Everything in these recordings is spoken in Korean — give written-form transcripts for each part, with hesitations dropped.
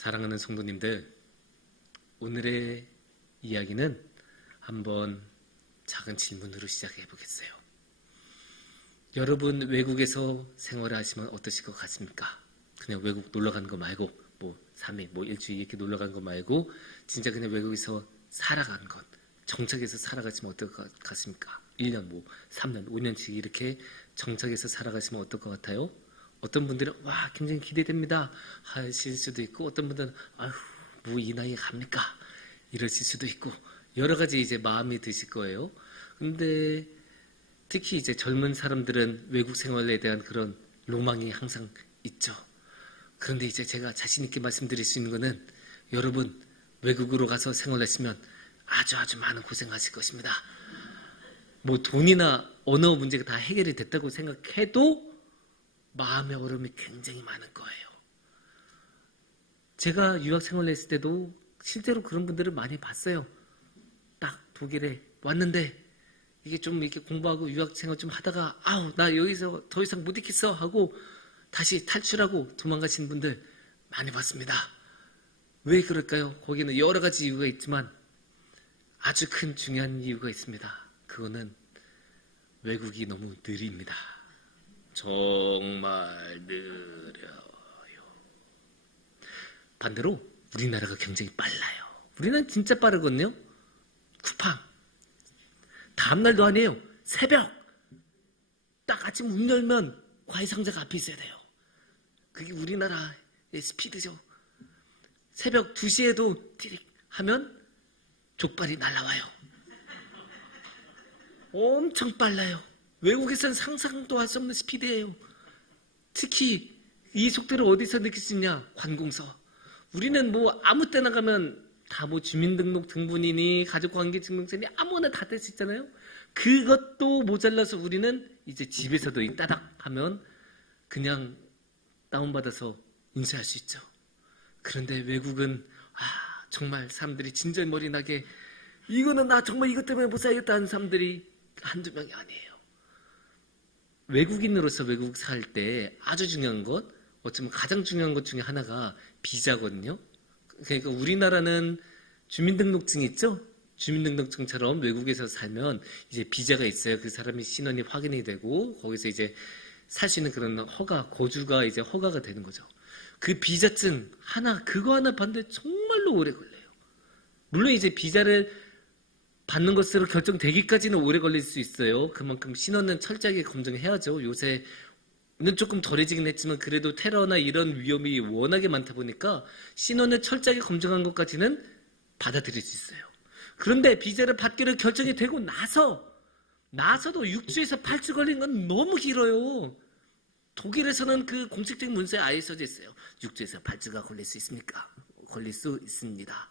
사랑하는 성도님들, 오늘의 이야기는 한번 작은 질문으로 시작해 보겠어요. 여러분 외국에서 생활을 하시면 어떠실 것 같습니까? 그냥 외국 놀러 가는 거 말고 3일, 일주일 이렇게 놀러 가는 거 말고 진짜 그냥 외국에서 살아가는 것, 정착해서 살아가시면 어떨 것 같습니까? 1년, 3년, 5년씩 이렇게 정착해서 살아가시면 어떨 것 같아요? 어떤 분들은 와 굉장히 기대됩니다 하실 수도 있고, 어떤 분들은 아휴 뭐 이 나이에 갑니까 이러실 수도 있고, 여러 가지 이제 마음이 드실 거예요. 근데 특히 이제 젊은 사람들은 외국 생활에 대한 그런 로망이 항상 있죠. 그런데 이제 제가 자신 있게 말씀드릴 수 있는 거는, 여러분 외국으로 가서 생활하시면 아주 많은 고생하실 것입니다. 돈이나 언어 문제가 다 해결이 됐다고 생각해도 마음의 어려움이 굉장히 많을 거예요. 제가 유학 생활을 했을 때도 실제로 그런 분들을 많이 봤어요. 딱 독일에 왔는데 이게 좀 이렇게 공부하고 유학 생활 좀 하다가 나 여기서 더 이상 못 있겠어 하고 다시 탈출하고 도망가신 분들 많이 봤습니다. 왜 그럴까요? 거기는 여러 가지 이유가 있지만 아주 큰 중요한 이유가 있습니다. 그거는 외국이 너무 느립니다. 정말 느려요. 반대로 우리나라가 굉장히 빨라요. 우리는 진짜 빠르거든요. 쿠팡 다음날도 아니에요. 새벽 딱 아침 문 열면 과일상자가 앞에 있어야 돼요. 그게 우리나라의 스피드죠. 새벽 2시에도 띠릭 하면 족발이 날라와요. 엄청 빨라요. 외국에서는 상상도 할 수 없는 스피드예요. 특히 이 속도를 어디서 느낄 수 있냐? 관공서. 우리는 아무 때나 가면 다 주민등록 등본이니 가족관계증명서니 아무거나 다 될 수 있잖아요. 그것도 모자라서 우리는 이제 집에서도 이 따닥 하면 그냥 다운받아서 인쇄할 수 있죠. 그런데 외국은 정말 사람들이 진절머리 나게 이거는 나 정말 이것 때문에 못 살겠다 하는 사람들이 한두 명이 아니에요. 외국인으로서 외국 살 때 아주 중요한 것, 어쩌면 가장 중요한 것 중에 하나가 비자거든요. 그러니까 우리나라는 주민등록증이 있죠? 주민등록증처럼 외국에서 살면 이제 비자가 있어요. 그 사람이 신원이 확인이 되고 거기서 이제 살 수 있는 그런 거주가 이제 허가가 되는 거죠. 그 비자증 그거 하나 받는데 정말로 오래 걸려요. 물론 이제 비자를 받는 것으로 결정되기까지는 오래 걸릴 수 있어요. 그만큼 신원은 철저하게 검증해야죠. 요새는 조금 덜해지긴 했지만 그래도 테러나 이런 위험이 워낙에 많다 보니까 신원을 철저하게 검증한 것까지는 받아들일 수 있어요. 그런데 비자를 받기로 결정이 되고 나서도 6주에서 8주 걸린 건 너무 길어요. 독일에서는 그 공식적인 문서에 아예 써져 있어요. 6주에서 8주가 걸릴 수 있습니까? 걸릴 수 있습니다.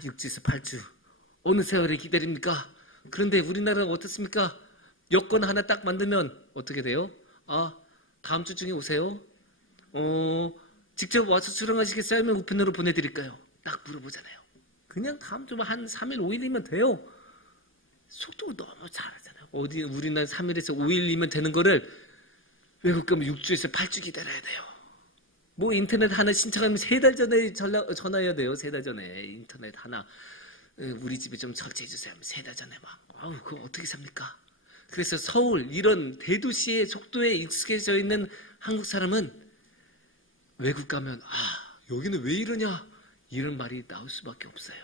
6주에서 8주 어느 세월에 기다립니까? 그런데 우리나라는 어떻습니까? 여권 하나 딱 만들면 어떻게 돼요? 다음 주 중에 오세요. 직접 와서 수령하시겠어요? 아니면 우편으로 보내드릴까요? 딱 물어보잖아요. 그냥 다음 주 한 3일, 5일이면 돼요. 속도가 너무 잘하잖아요. 우리나라 3일에서 5일이면 되는 거를 외국 가면 6주에서 8주 기다려야 돼요. 인터넷 하나 신청하면 3달 전에 전화해야 돼요. 3달 전에 인터넷 하나. 우리 집에 좀 설치해 주세요 하면 3달 전에 그거 어떻게 삽니까? 그래서 서울 이런 대도시의 속도에 익숙해져 있는 한국 사람은 외국 가면 여기는 왜 이러냐 이런 말이 나올 수밖에 없어요.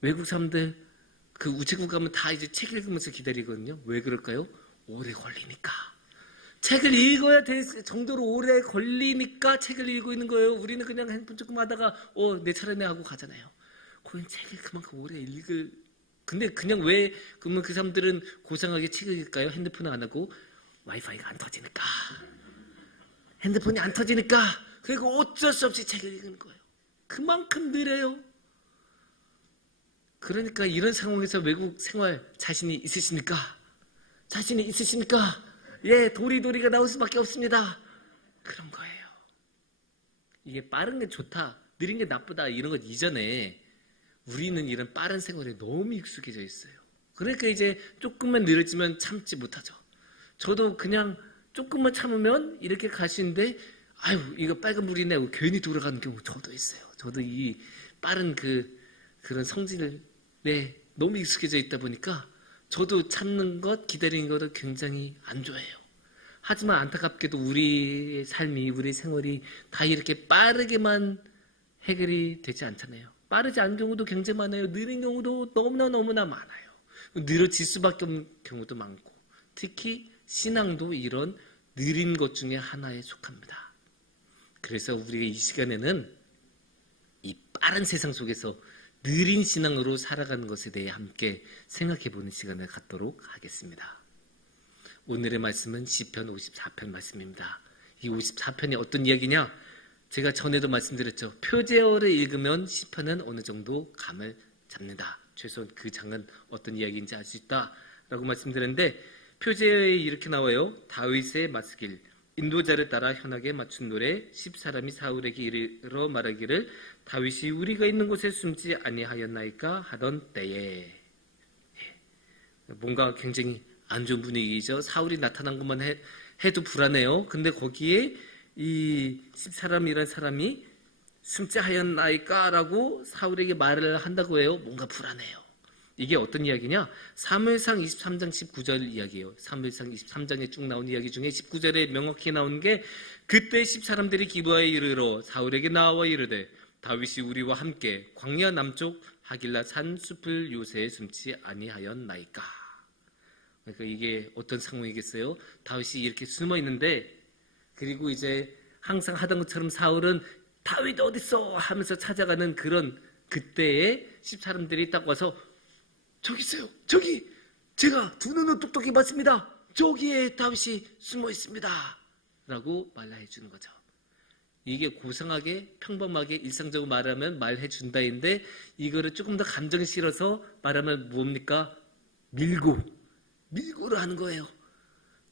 외국 사람들 그 우체국 가면 다 이제 책 읽으면서 기다리거든요. 왜 그럴까요? 오래 걸리니까. 책을 읽어야 될 정도로 오래 걸리니까 책을 읽고 있는 거예요. 우리는 그냥 핸드폰 조금 하다가 내 차례네 하고 가잖아요. 거긴 책을 그만큼 오래 근데 그냥 왜 그러면 그 사람들은 고상하게 책을 읽을까요? 핸드폰을 안 하고 와이파이가 안 터지니까, 핸드폰이 안 터지니까. 그리고 어쩔 수 없이 책을 읽는 거예요. 그만큼 느려요. 그러니까 이런 상황에서 외국 생활 자신이 있으십니까? 자신이 있으십니까? 예, 도리도리가 나올 수밖에 없습니다. 그런 거예요. 이게 빠른 게 좋다, 느린 게 나쁘다 이런 것 이전에 우리는 이런 빠른 생활에 너무 익숙해져 있어요. 그러니까 이제 조금만 느려지면 참지 못하죠. 저도 그냥 조금만 참으면 이렇게 가시는데 아유, 이거 빨간 불이네 하고 괜히 돌아가는 경우 저도 있어요. 저도 이 빠른 그런 성질에 너무 익숙해져 있다 보니까 저도 참는 것, 기다리는 것을 굉장히 안 좋아해요. 하지만 안타깝게도 우리의 삶이, 우리 생활이 다 이렇게 빠르게만 해결이 되지 않잖아요. 빠르지 않은 경우도 굉장히 많아요. 느린 경우도 너무나 많아요. 느려질 수밖에 없는 경우도 많고, 특히 신앙도 이런 느린 것 중에 하나에 속합니다. 그래서 우리가 이 시간에는 이 빠른 세상 속에서 느린 신앙으로 살아가는 것에 대해 함께 생각해보는 시간을 갖도록 하겠습니다. 오늘의 말씀은 시편 54편 말씀입니다. 이 54편이 어떤 이야기냐? 제가 전에도 말씀드렸죠. 표제어를 읽으면 시편은 어느 정도 감을 잡는다. 최소한 그 장은 어떤 이야기인지 알 수 있다라고 말씀드렸는데, 표제어에 이렇게 나와요. 다윗의 맞스길, 인도자를 따라 현악에 맞춘 노래, 10사람이 사울에게 이르러 말하기를 다윗이 우리가 있는 곳에 숨지 아니하였나이까 하던 때에. 뭔가 굉장히 안 좋은 분위기죠. 사울이 나타난 것만 해도 불안해요. 근데 거기에 이 10사람이라는 사람이 숨지 하였나이까 라고 사울에게 말을 한다고 해요. 뭔가 불안해요. 이게 어떤 이야기냐? 사무엘상 23장 19절 이야기예요. 사무엘상 23장에 쭉 나온 이야기 중에 19절에 명확히 나온 게, 그때 10사람들이 기브아에 이르러 사울에게 나와 이르되 다윗이 우리와 함께 광야 남쪽 하길라 산 숲을 요새에 숨지 아니하였나이까. 그러니까 이게 어떤 상황이겠어요? 다윗이 이렇게 숨어 있는데, 그리고 이제 항상 하던 것처럼 사울은 다윗 어딨어 하면서 찾아가는 그런 그때에 10사람들이 딱 와서, 저기 있어요. 저기 제가 두 눈으로 똑똑히 봤습니다. 저기에 다윗이 숨어 있습니다. 라고 말해 주는 거죠. 이게 고상하게 평범하게 일상적으로 말하면 말해 준다인데, 이거를 조금 더 감정이 실어서 말하면 뭡니까? 밀고를 하는 거예요.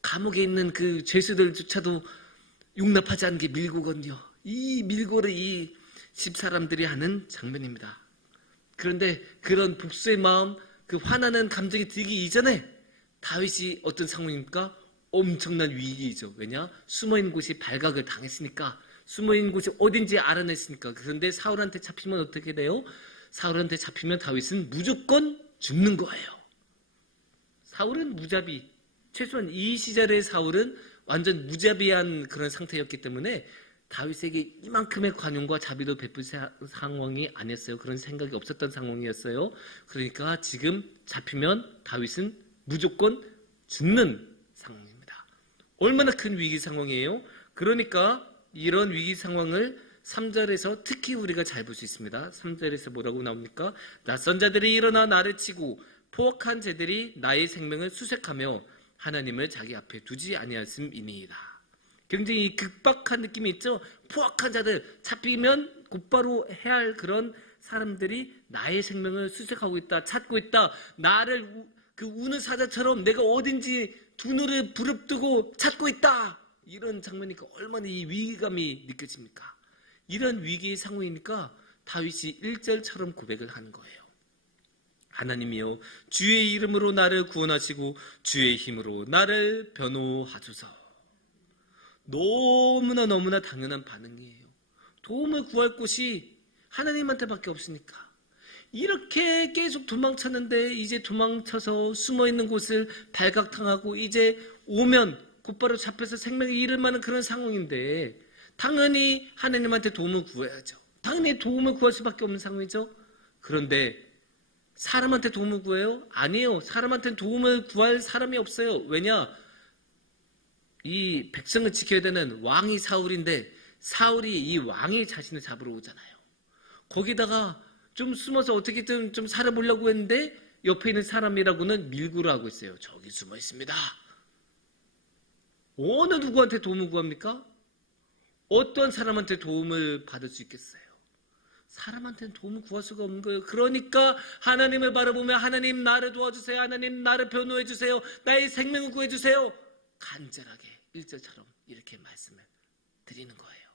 감옥에 있는 그 죄수들조차도 용납하지 않은 게 밀고거든요. 이 밀고를 이 10사람들이 하는 장면입니다. 그런데 그런 복수의 마음, 그 화나는 감정이 들기 이전에 다윗이 어떤 상황입니까? 엄청난 위기이죠. 왜냐? 숨어있는 곳이 발각을 당했으니까, 숨어있는 곳이 어딘지 알아냈으니까. 그런데 사울한테 잡히면 어떻게 돼요? 사울한테 잡히면 다윗은 무조건 죽는 거예요. 사울은 무자비, 최소한 이 시절의 사울은 완전 무자비한 그런 상태였기 때문에 다윗에게 이만큼의 관용과 자비도 베풀 상황이 아니었어요. 그런 생각이 없었던 상황이었어요. 그러니까 지금 잡히면 다윗은 무조건 죽는 상황입니다. 얼마나 큰 위기 상황이에요? 그러니까 이런 위기 상황을 3절에서 특히 우리가 잘 볼 수 있습니다. 3절에서 뭐라고 나옵니까? 낯선 자들이 일어나 나를 치고 포악한 자들이 나의 생명을 수색하며 하나님을 자기 앞에 두지 아니하였음이니이다. 굉장히 극박한 느낌이 있죠. 포악한 자들, 잡히면 곧바로 해야 할 그런 사람들이 나의 생명을 수색하고 있다, 찾고 있다. 나를 그 우는 사자처럼 내가 어딘지 두 눈을 부릅뜨고 찾고 있다. 이런 장면이니까 얼마나 이 위기감이 느껴집니까? 이런 위기의 상황이니까 다윗이 1절처럼 고백을 하는 거예요. 하나님이여, 주의 이름으로 나를 구원하시고 주의 힘으로 나를 변호하소서. 너무나 당연한 반응이에요. 도움을 구할 곳이 하나님한테밖에 없으니까. 이렇게 계속 도망쳤는데 이제 도망쳐서 숨어있는 곳을 발각당하고 이제 오면 곧바로 잡혀서 생명을 잃을 만한 그런 상황인데, 당연히 하나님한테 도움을 구해야죠. 당연히 도움을 구할 수밖에 없는 상황이죠. 그런데 사람한테 도움을 구해요? 아니에요. 사람한테 도움을 구할 사람이 없어요. 왜냐? 이 백성을 지켜야 되는 왕이 사울인데, 사울이 이 왕의 자신을 잡으러 오잖아요. 거기다가 좀 숨어서 어떻게든 좀 살아보려고 했는데 옆에 있는 사람이라고는 밀고를 하고 있어요. 저기 숨어 있습니다. 어느 누구한테 도움을 구합니까? 어떤 사람한테 도움을 받을 수 있겠어요? 사람한테는 도움을 구할 수가 없는 거예요. 그러니까 하나님을 바라보며, 하나님 나를 도와주세요. 하나님 나를 변호해 주세요. 나의 생명을 구해 주세요. 간절하게 1절처럼 이렇게 말씀을 드리는 거예요.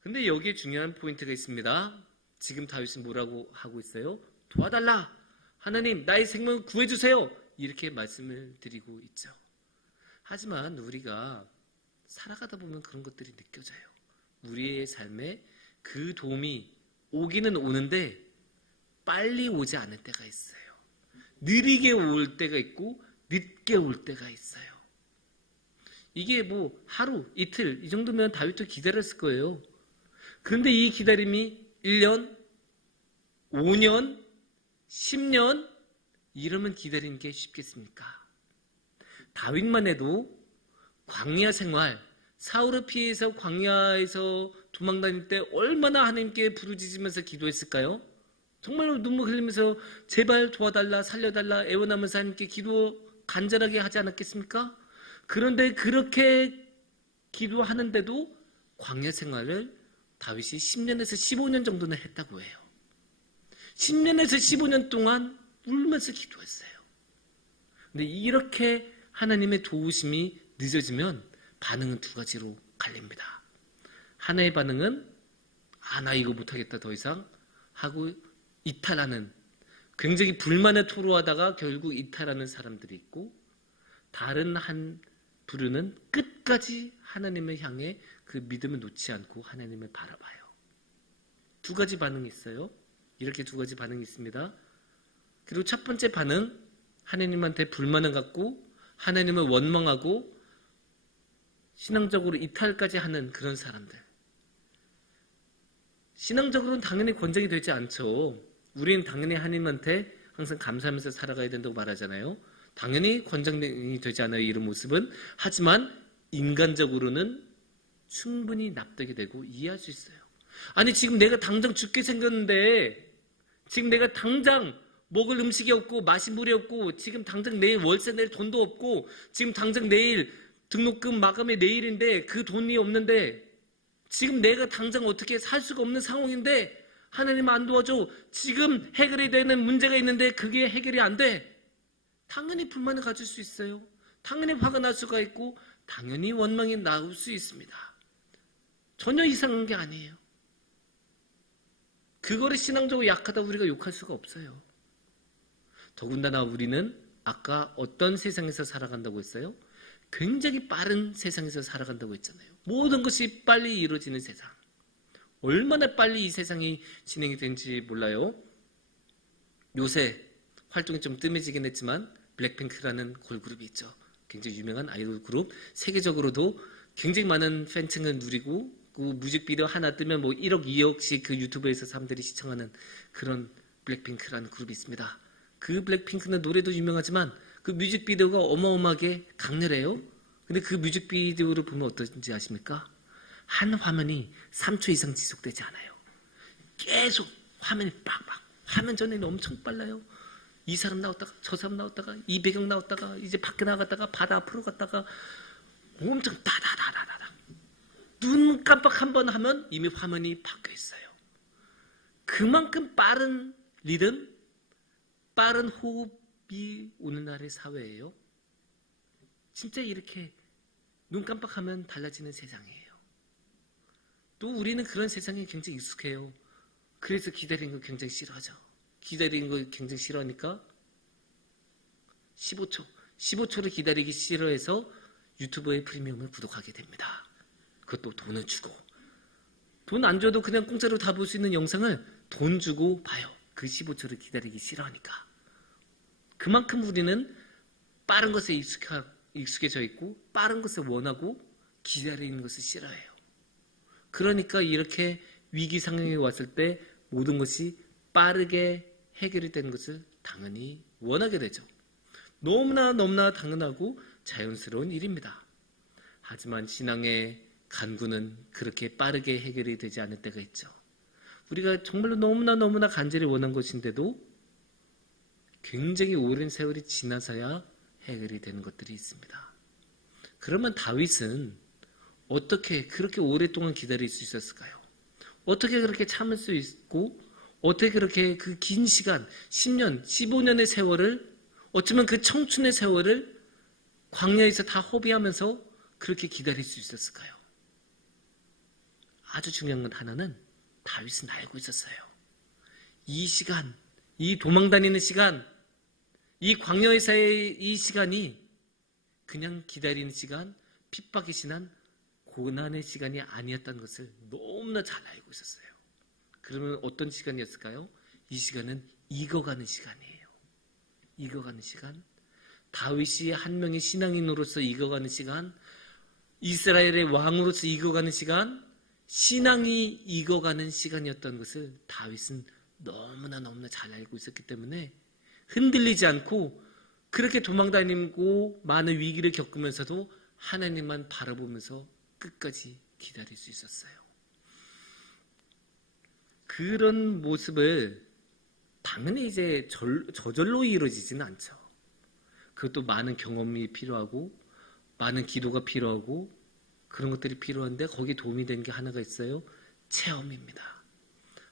근데 여기에 중요한 포인트가 있습니다. 지금 다윗은 뭐라고 하고 있어요? 도와달라. 하나님 나의 생명을 구해주세요. 이렇게 말씀을 드리고 있죠. 하지만 우리가 살아가다 보면 그런 것들이 느껴져요. 우리의 삶에 그 도움이 오기는 오는데 빨리 오지 않을 때가 있어요. 느리게 올 때가 있고 늦게 올 때가 있어요. 이게 뭐 하루, 이틀 이 정도면 다윗도 기다렸을 거예요. 그런데 이 기다림이 1년, 5년, 10년 이러면 기다리는 게 쉽겠습니까? 다윗만 해도 광야 생활, 사울을 피해서 광야에서 도망다닐 때 얼마나 하나님께 부르짖으면서 기도했을까요? 정말로 눈물 흘리면서 제발 도와달라, 살려달라 애원하면서 하나님께 기도 간절하게 하지 않았겠습니까? 그런데 그렇게 기도하는데도 광야 생활을 다윗이 10년에서 15년 정도는 했다고 해요. 10년에서 15년 동안 울면서 기도했어요. 근데 이렇게 하나님의 도우심이 늦어지면 반응은 두 가지로 갈립니다. 하나의 반응은 나 이거 못하겠다 더 이상 하고 이탈하는, 굉장히 불만에 토로하다가 결국 이탈하는 사람들이 있고, 다른 한 부류는 끝까지 하나님을 향해 그 믿음을 놓지 않고 하나님을 바라봐요. 두 가지 반응이 있어요. 이렇게 두 가지 반응이 있습니다. 그리고 첫 번째 반응, 하나님한테 불만을 갖고 하나님을 원망하고 신앙적으로 이탈까지 하는 그런 사람들. 신앙적으로는 당연히 권장이 되지 않죠. 우리는 당연히 하나님한테 항상 감사하면서 살아가야 된다고 말하잖아요. 당연히 권장이 되지 않아요, 이런 모습은. 하지만 인간적으로는 충분히 납득이 되고 이해할 수 있어요. 아니 지금 내가 당장 죽게 생겼는데, 지금 내가 당장 먹을 음식이 없고 마실 물이 없고, 지금 당장 내일 월세 낼 돈도 없고, 지금 당장 내일 등록금 마감이 내일인데 그 돈이 없는데, 지금 내가 당장 어떻게 살 수가 없는 상황인데 하나님 안 도와줘. 지금 해결이 되는 문제가 있는데 그게 해결이 안 돼. 당연히 불만을 가질 수 있어요. 당연히 화가 날 수가 있고 당연히 원망이 나올 수 있습니다. 전혀 이상한 게 아니에요. 그거를 신앙적으로 약하다 우리가 욕할 수가 없어요. 더군다나 우리는 아까 어떤 세상에서 살아간다고 했어요? 굉장히 빠른 세상에서 살아간다고 했잖아요. 모든 것이 빨리 이루어지는 세상. 얼마나 빨리 이 세상이 진행이 되는지 몰라요. 요새 활동이 좀 뜸해지긴 했지만 블랙핑크라는 걸그룹이 있죠. 굉장히 유명한 아이돌 그룹. 세계적으로도 굉장히 많은 팬층을 누리고, 그 뮤직비디오 하나 뜨면 뭐 1억, 2억씩 그 유튜브에서 사람들이 시청하는 그런 블랙핑크라는 그룹이 있습니다. 그 블랙핑크는 노래도 유명하지만 그 뮤직비디오가 어마어마하게 강렬해요. 근데 그 뮤직비디오를 보면 어떤지 아십니까? 한 화면이 3초 이상 지속되지 않아요. 계속 화면이 빡빡. 화면 전에는 엄청 빨라요. 이 사람 나왔다가 저 사람 나왔다가 이 배경 나왔다가 이제 밖에 나갔다가 바다 앞으로 갔다가 엄청 다다다다다다. 눈 깜빡 한 번 하면 이미 화면이 바뀌어 있어요. 그만큼 빠른 리듬, 빠른 호흡이 오늘날의 사회예요. 진짜 이렇게 눈 깜빡하면 달라지는 세상이에요. 또 우리는 그런 세상에 굉장히 익숙해요. 그래서 기다리는 거 굉장히 싫어하죠. 기다리는 거 굉장히 싫어하니까 15초를 기다리기 싫어해서 유튜브의 프리미엄을 구독하게 됩니다. 그것도 돈을 주고. 돈 안 줘도 그냥 공짜로 다 볼 수 있는 영상을 돈 주고 봐요. 그 15초를 기다리기 싫어하니까. 그만큼 우리는 빠른 것에 익숙해져 있고 빠른 것을 원하고 기다리는 것을 싫어해요. 그러니까 이렇게 위기 상황에 왔을 때 모든 것이 빠르게 해결이 되는 것을 당연히 원하게 되죠. 너무나 당연하고 자연스러운 일입니다. 하지만 신앙의 간구는 그렇게 빠르게 해결이 되지 않을 때가 있죠. 우리가 정말로 너무나 간절히 원한 것인데도 굉장히 오랜 세월이 지나서야 해결이 되는 것들이 있습니다. 그러면 다윗은 어떻게 그렇게 오랫동안 기다릴 수 있었을까요? 어떻게 그렇게 참을 수 있고 어떻게 그렇게 그 긴 시간 10년, 15년의 세월을, 어쩌면 그 청춘의 세월을 광야에서 다 허비하면서 그렇게 기다릴 수 있었을까요? 아주 중요한 건 하나는 다윗은 알고 있었어요. 이 시간, 이 도망다니는 시간, 이 광야에서의 이 시간이 그냥 기다리는 시간, 핍박의 시간, 고난의 시간이 아니었다는 것을 너무나 잘 알고 있었어요. 그러면 어떤 시간이었을까요? 이 시간은 익어가는 시간이에요. 익어가는 시간. 다윗이 한 명의 신앙인으로서 익어가는 시간, 이스라엘의 왕으로서 익어가는 시간, 신앙이 익어가는 시간이었던 것을 다윗은 너무나 잘 알고 있었기 때문에 흔들리지 않고 그렇게 도망다니고 많은 위기를 겪으면서도 하나님만 바라보면서 끝까지 기다릴 수 있었어요. 그런 모습을 당연히 이제 저절로 이루어지지는 않죠. 그것도 많은 경험이 필요하고 많은 기도가 필요하고 그런 것들이 필요한데 거기에 도움이 된 게 하나가 있어요. 체험입니다.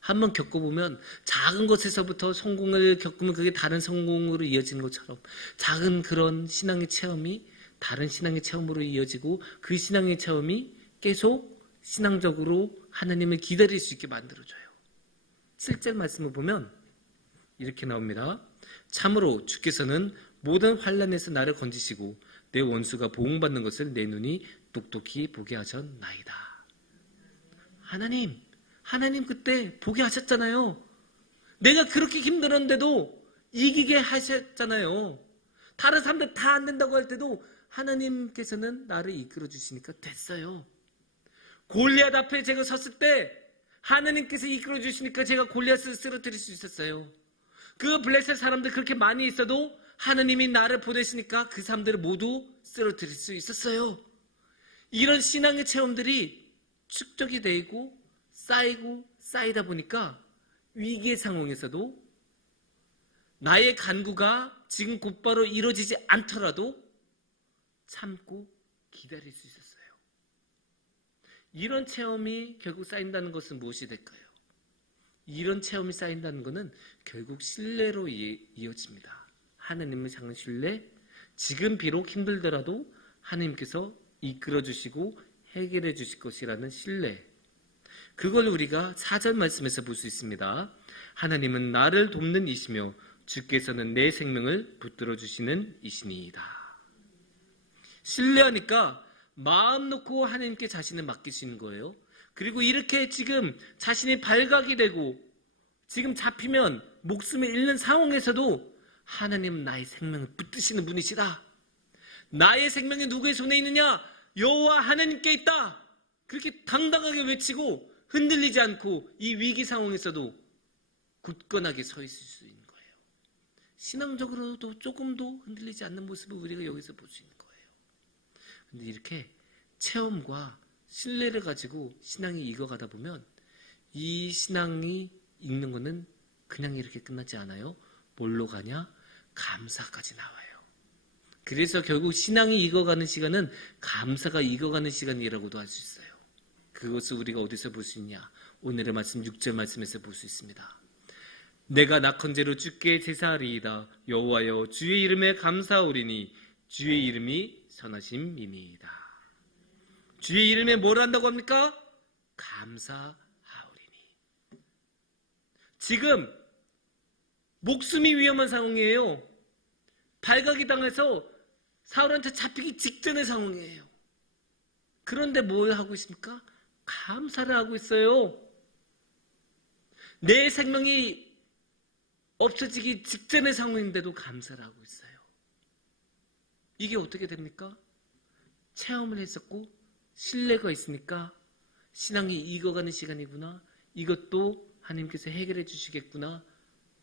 한번 겪어보면 작은 것에서부터 성공을 겪으면 그게 다른 성공으로 이어지는 것처럼 작은 그런 신앙의 체험이 다른 신앙의 체험으로 이어지고 그 신앙의 체험이 계속 신앙적으로 하나님을 기다릴 수 있게 만들어줘요. 7절 말씀을 보면 이렇게 나옵니다. 참으로 주께서는 모든 환난에서 나를 건지시고 내 원수가 보응받는 것을 내 눈이 똑똑히 보게 하셨나이다. 하나님 그때 보게 하셨잖아요. 내가 그렇게 힘들었는데도 이기게 하셨잖아요. 다른 사람들 다 안 된다고 할 때도 하나님께서는 나를 이끌어 주시니까 됐어요. 골리앗 앞에 제가 섰을 때 하나님께서 이끌어 주시니까 제가 골리앗을 쓰러뜨릴 수 있었어요. 그 블레셋 사람들 그렇게 많이 있어도 하나님이 나를 보내시니까 그 사람들을 모두 쓰러뜨릴 수 있었어요. 이런 신앙의 체험들이 축적이 되고 쌓이다 보니까 위기의 상황에서도 나의 간구가 지금 곧바로 이루어지지 않더라도 참고 기다릴 수 있었어요. 이런 체험이 결국 쌓인다는 것은 무엇이 될까요? 이런 체험이 쌓인다는 것은 결국 신뢰로 이어집니다. 하나님을 향한 신뢰, 지금 비록 힘들더라도 하나님께서 이끌어 주시고 해결해 주실 것이라는 신뢰. 그걸 우리가 4절 말씀에서 볼 수 있습니다. 하나님은 나를 돕는 이시며 주께서는 내 생명을 붙들어 주시는 이시니이다. 신뢰하니까 마음 놓고 하나님께 자신을 맡기시는 거예요. 그리고 이렇게 지금 자신이 발각이 되고 지금 잡히면 목숨을 잃는 상황에서도 하나님은 나의 생명을 붙드시는 분이시다. 나의 생명이 누구의 손에 있느냐? 여호와 하나님께 있다. 그렇게 당당하게 외치고 흔들리지 않고 이 위기 상황에서도 굳건하게 서 있을 수 있는 거예요. 신앙적으로도 조금도 흔들리지 않는 모습을 우리가 여기서 볼 수 있는 거예요. 그런데 이렇게 체험과 신뢰를 가지고 신앙이 익어가다 보면 이 신앙이 익는 거는 그냥 이렇게 끝나지 않아요. 뭘로 가냐? 감사까지 나와요. 그래서 결국 신앙이 익어가는 시간은 감사가 익어가는 시간이라고도 할 수 있어요. 그것을 우리가 어디서 볼 수 있냐? 오늘의 말씀 6절 말씀에서 볼 수 있습니다. 내가 낙헌제로 주께 제사하리이다. 여호와여 주의 이름에 감사하오리니 주의 이름이 선하심이니이다. 주의 이름에 뭘 한다고 합니까? 감사하오리니. 지금 목숨이 위험한 상황이에요. 발각이 당해서 사울한테 잡히기 직전의 상황이에요. 그런데 뭘 하고 있습니까? 감사를 하고 있어요. 내 생명이 없어지기 직전의 상황인데도 감사를 하고 있어요. 이게 어떻게 됩니까? 체험을 했었고 신뢰가 있으니까 신앙이 익어가는 시간이구나. 이것도 하나님께서 해결해 주시겠구나.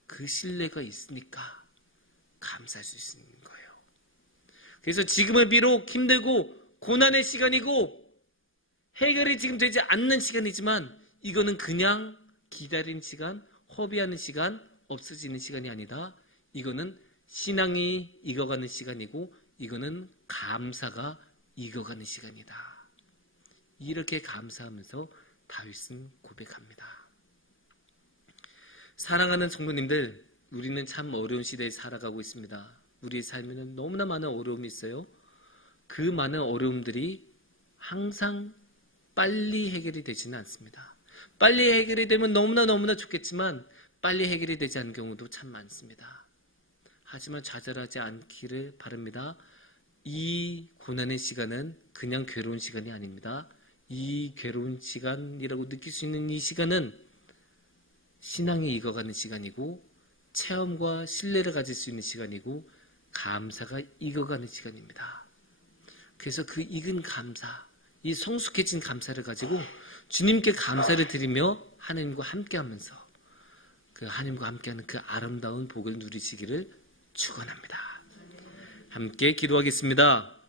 그 신뢰가 있으니까 감사할 수 있는 거예요. 그래서 지금은 비록 힘들고 고난의 시간이고 해결이 지금 되지 않는 시간이지만 이거는 그냥 기다리는 시간, 허비하는 시간, 없어지는 시간이 아니다. 이거는 신앙이 익어가는 시간이고 이거는 감사가 익어가는 시간이다. 이렇게 감사하면서 다윗은 고백합니다. 사랑하는 성도님들, 우리는 참 어려운 시대에 살아가고 있습니다. 우리의 삶에는 너무나 많은 어려움이 있어요. 그 많은 어려움들이 항상 빨리 해결이 되지는 않습니다. 빨리 해결이 되면 너무나 좋겠지만 빨리 해결이 되지 않는 경우도 참 많습니다. 하지만 좌절하지 않기를 바랍니다. 이 고난의 시간은 그냥 괴로운 시간이 아닙니다. 이 괴로운 시간이라고 느낄 수 있는 이 시간은 신앙이 익어가는 시간이고 체험과 신뢰를 가질 수 있는 시간이고 감사가 익어가는 시간입니다. 그래서 그 익은 감사, 이 성숙해진 감사를 가지고 주님께 감사를 드리며 하나님과 함께하면서 그 하나님과 함께하는 그 아름다운 복을 누리시기를 축원합니다. 함께 기도하겠습니다.